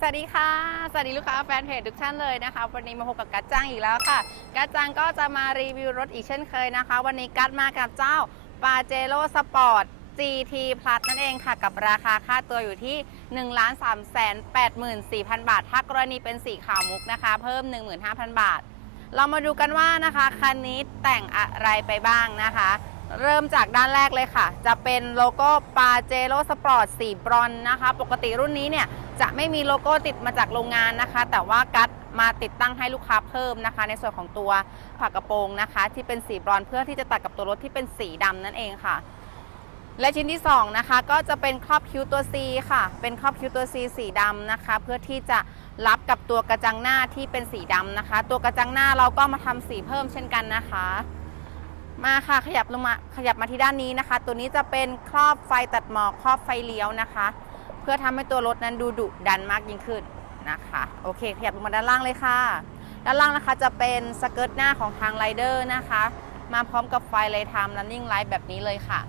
สวัสดีค่ะ สวัสดีลูกค้าแฟนเพจทุกท่านเลยนะคะ วันนี้มาพบกับกัจจังอีกแล้วค่ะกัจจังก็จะมารีวิวรถอีกเช่นเคยนะคะ วันนี้กัดมากับเจ้าปาเจโร่สปอร์ต GT Plus นั่นเองค่ะ กับราคาค่าตัวอยู่ที่ 1 3 8 4 0 0 0 บาท ถ้ากรณีเป็นสีขาวมุกนะคะ เพิ่ม 15,000 บาท เรามาดูกันว่านะคะ คันนี้แต่งอะไรไปบ้างนะคะ เริ่มจากด้านแรกเลยค่ะ จะเป็นโลโก้ปาเจโร่สปอร์ตสีบรอนนะคะ ปกติรุ่นนี้เนี่ยจะไม่มีโลโก้ติดมาจากโรงงานนะคะ แต่ว่ากัดมาติดตั้งให้ลูกค้าเพิ่มนะคะ ในส่วนของตัวฝากระโปรงนะคะ ที่เป็นสีบรอนเพื่อที่จะตัดกับตัวรถที่เป็นสีดำนั่นเองค่ะ และชิ้นที่2นะคะก็จะเป็นครอบคิ้วตัว C ค่ะ เป็นครอบคิ้วตัว C สีดำนะคะ เพื่อที่จะรับกับตัวกระจังหน้าที่เป็นสีดำนะคะ ตัวกระจังหน้าเราก็มาทำสีเพิ่มเช่นกันนะคะ มาค่ะขยับลงมาขยับมาที่ด้านนี้นะคะ ตัวนี้จะเป็นครอบไฟตัดหมอกครอบไฟเลี้ยวนะคะ เพื่อทำให้ตัวรถนั้นดูดุดันมากยิ่งขึ้นนะคะโอเค ขยับลงมาด้านล่างเลยค่ะ ด้านล่างนะคะจะเป็นสเกิร์ตหน้าของทางไรเดอร์นะคะ มาพร้อมกับไฟเลยทำ running light แบบนี้เลยค่ะ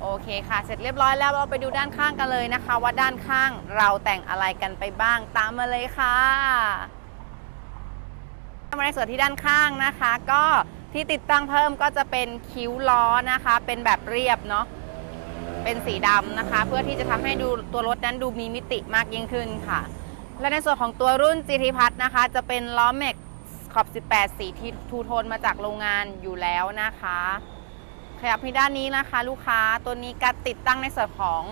โอเคค่ะ เสร็จเรียบร้อยแล้วเราไปดูด้านข้างกันเลยนะคะ ว่าด้านข้างเราแต่งอะไรกันไปบ้างตามมาเลยค่ะมาในส่วนที่ด้านข้างนะคะ ก็ ที่ติดตั้งเพิ่มก็จะเป็นคิ้วล้อนะคะ เป็นแบบเรียบเนาะเป็นสีดำนะคะ เพื่อที่จะทำให้ดูตัวรถนั้นดูมีมิติมากยิ่งขึ้นค่ะ และในส่วนของตัวรุ่น GT p l u s นะคะ จะเป็นล้อแม็กขอบ 18 สีที่ทูโทนมาจากโรงงานอยู่แล้วนะคะ ขยับที่ด้านนี้นะคะ ลูกค้าตัวนี้การติดตั้งในส่วนของ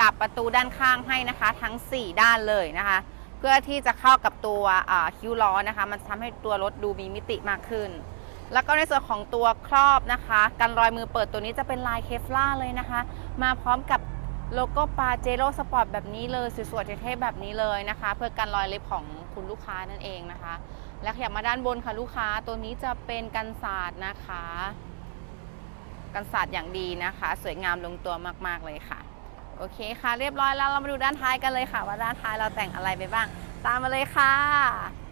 กับประตูด้านข้างให้นะคะ ทั้ง 4 ด้านเลยนะคะ เพื่อที่จะเข้ากับตัวคิ้วล้อนะคะ มันทำให้ตัวรถดูมีมิติมากขึ้น แล้วก็ในส่วนของตัวครอบนะคะกันรอยมือเปิดตัวนี้จะเป็นลายเคฟล่าเลยนะคะ มาพร้อมกับโลโก้ปาเจโร่สปอร์ตแบบนี้เลยสวยๆเท่ๆแบบนี้เลยนะคะ เพื่อกันรอยเล็บของคุณลูกค้านั่นเองนะคะ และขยับมาด้านบนค่ะลูกค้าตัวนี้จะเป็นกันศาสตร์นะคะ กันศาสตร์อย่างดีนะคะ สวยงามลงตัวมากๆเลยค่ะ โอเคค่ะ เรียบร้อยแล้วเรามาดูด้านท้ายกันเลยค่ะ ว่าด้านท้ายเราแต่งอะไรไปบ้าง ตามมาเลยค่ะ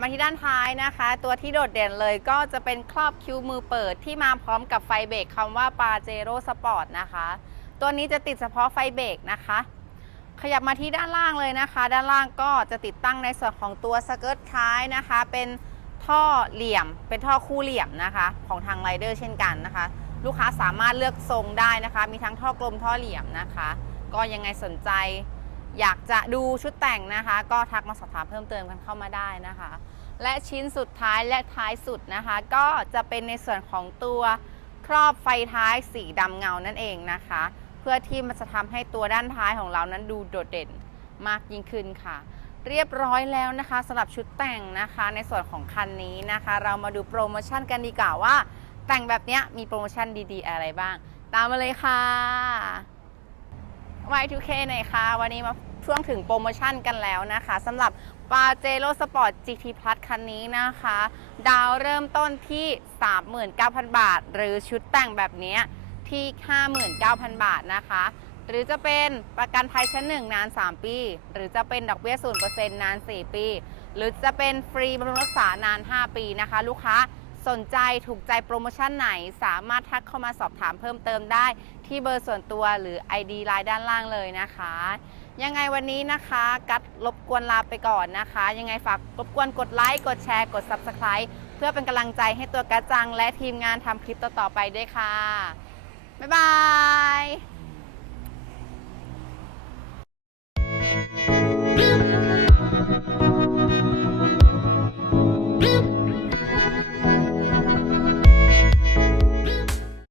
มาที่ด้านท้ายนะคะ ตัวที่โดดเด่นเลยก็จะเป็นครอบคิวมือเปิดที่มาพร้อมกับไฟเบรกคำว่าปาเจโร่สปอร์ตนะคะ ตัวนี้จะติดเฉพาะไฟเบรกนะคะ ขยับมาที่ด้านล่างเลยนะคะ ด้านล่างก็จะติดตั้งในส่วนของตัวสเกิร์ตท้ายนะคะ เป็นท่อเหลี่ยม เป็นท่อคู่เหลี่ยมนะคะ ของทางไรเดอร์เช่นกันนะคะ ลูกค้าสามารถเลือกทรงได้นะคะ มีทั้งท่อกลมท่อเหลี่ยมนะคะ ก็ยังไงสนใจ อยากจะดูชุดแต่งนะคะ ก็ทักมาสอบถามเพิ่มเติมกันเข้ามาได้นะคะ และชิ้นสุดท้ายและท้ายสุดนะคะ ก็จะเป็นในส่วนของตัวครอบไฟท้ายสีดำเงานั่นเองนะคะ เพื่อที่มันจะทำให้ตัวด้านท้ายของเรานั้นดูโดดเด่นมากยิ่งขึ้นค่ะ เรียบร้อยแล้วนะคะสำหรับชุดแต่งนะคะ ในส่วนของคันนี้นะคะ เรามาดูโปรโมชั่นกันดีกว่าว่า แต่งแบบเนี้ยมีโปรโมชั่นดีๆ อะไรบ้าง ตามมาเลยค่ะ Y2K หน่อยค่ะ วันนี้มา ช่วงถึงโปรโมชั่นกันแล้วนะคะสำหรับ p a j e r o Sport GT Plus คันนี้นะคะ ดาวเริ่มต้นที่ 39,000 บาท หรือชุดแต่งแบบนี้ที่ 59,000 บาทนะคะ หรือจะเป็นประกันภัยชั้น 1 นาน 3 ปี หรือจะเป็นดอกเบี้ย 0%นาน 4 ปี หรือจะเป็นฟรีบำรุงรักษานาน 5 ปีนะคะ ลูกค้าสนใจถูกใจโปรโมชั่นไหน สามารถทักเข้ามาสอบถามเพิ่มเติมได้ ที่เบอร์ส่วนตัวหรือ ID ไลน์ด้านล่างเลยนะคะ ยังไงวันนี้นะคะ กัดรบกวนลาไปก่อนนะคะ ยังไงฝากรบกวนกดไลค์กดแชร์กด Subscribe เพื่อเป็นกำลังใจให้ตัวกัดจัง และทีมงานทำคลิปต่อๆไปด้วยค่ะ บ๊ายบาย